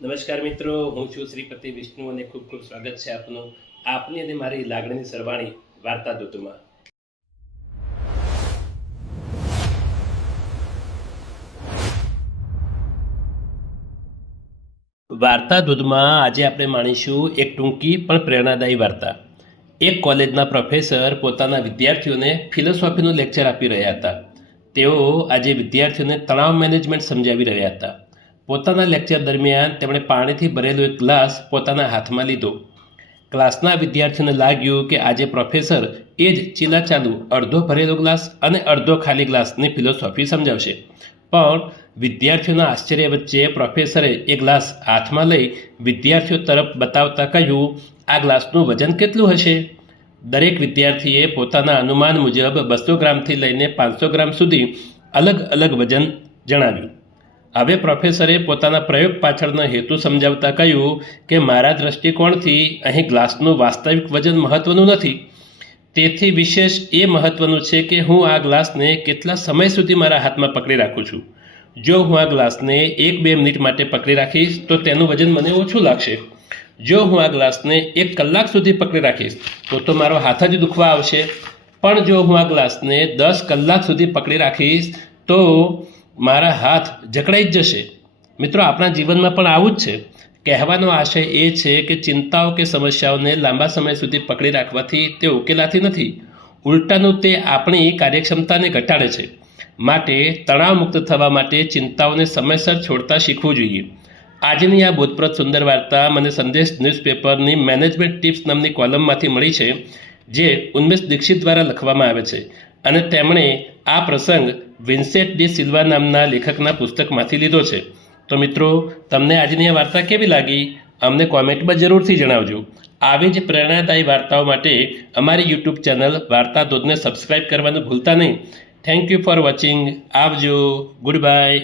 નમસ્કાર મિત્રો, હું છું શ્રીપતિ વિષ્ણુ અને ખૂબ ખૂબ સ્વાગત છે આપનું આપની અને મારી લાગણીની સરવાણી વાર્તા દૂતમાં. વાર્તા દૂધમાં આજે આપણે માણીશું એક ટૂંકી પણ પ્રેરણાદાયી વાર્તા. એક કોલેજના પ્રોફેસર પોતાના વિદ્યાર્થીઓને ફિલોસોફીનું લેક્ચર આપી રહ્યા હતા. તેઓ આજે વિદ્યાર્થીઓને તણાવ મેનેજમેન્ટ સમજાવી રહ્યા હતા. પોતાના લેક્ચર દરમિયાન તેમણે પાણીથી ભરેલો એક ગ્લાસ પોતાના હાથમાં લીધો. ક્લાસના વિદ્યાર્થીઓને લાગ્યું કે આજે પ્રોફેસર એ જ ચીલાચાલુ અડધો ભરેલો ગ્લાસ અને અડધો ખાલી ગ્લાસની ફિલોસોફી સમજાવશે. પણ વિદ્યાર્થીઓના આશ્ચર્ય વચ્ચે પ્રોફેસરે એ ગ્લાસ હાથમાં લઈ વિદ્યાર્થીઓ તરફ બતાવતા કહ્યું, આ ગ્લાસનું વજન કેટલું હશે? દરેક વિદ્યાર્થીએ પોતાના અનુમાન મુજબ 200 ગ્રામથી લઈને 500 ગ્રામ સુધી અલગ અલગ વજન જણાવ્યું. હવે પ્રોફેસરે પોતાના પ્રયોગ પાછળનો હેતુ સમજાવતા કહ્યું કે મારા દૃષ્ટિકોણથી અહીં ગ્લાસનું વાસ્તવિક વજન મહત્ત્વનું નથી. તેથી વિશેષ એ મહત્ત્વનું છે કે હું આ ગ્લાસને કેટલા સમય સુધી મારા હાથમાં પકડી રાખું છું. જો હું આ ગ્લાસને 1-2 મિનિટ માટે પકડી રાખીશ તો તેનું વજન મને ઓછું લાગશે. જો હું આ ગ્લાસને 1 કલાક સુધી પકડી રાખીશ તો મારો હાથ જ દુખવા આવશે. પણ જો હું આ ગ્લાસને 10 કલાક સુધી પકડી રાખીશ તો મારા હાથ જકડાઈ જ જશે. મિત્રો, આપણા જીવનમાં પણ આવું જ છે. કહેવાનો આશય એ છે કે ચિંતાઓ કે સમસ્યાઓને લાંબા સમય સુધી પકડી રાખવાથી તે ઉકેલાતી નથી. ઉલટાનું તે આપણી કાર્યક્ષમતાને ઘટાડે છે. માટે તણાવમુક્ત થવા માટે ચિંતાઓને સમયસર છોડતા શીખવું જોઈએ. આજની આ બોધપ્રદ સુંદર વાર્તા મને સંદેશ ન્યૂઝપેપરની મેનેજમેન્ટ ટિપ્સ નામની કોલમમાંથી મળી છે, જે ઉન્મેષ દીક્ષિત દ્વારા લખવામાં આવે છે અને તેમણે આ પ્રસંગ વિન્સેન્ટ ડી સિલ્વા નામના લેખકના પુસ્તકમાંથી લીધો છે. તો મિત્રો, તમને આજની આ વાર્તા કેવી લાગી અમને કોમેન્ટમાં જરૂરથી જણાવજો. આવી જ પ્રેરણાદાયી વાર્તાઓ માટે અમારી યુટ્યુબ ચેનલ વાર્તા દૂધને સબસ્ક્રાઈબ કરવાનું ભૂલતા નહીં. Thank you for watching. આવજો. Good bye.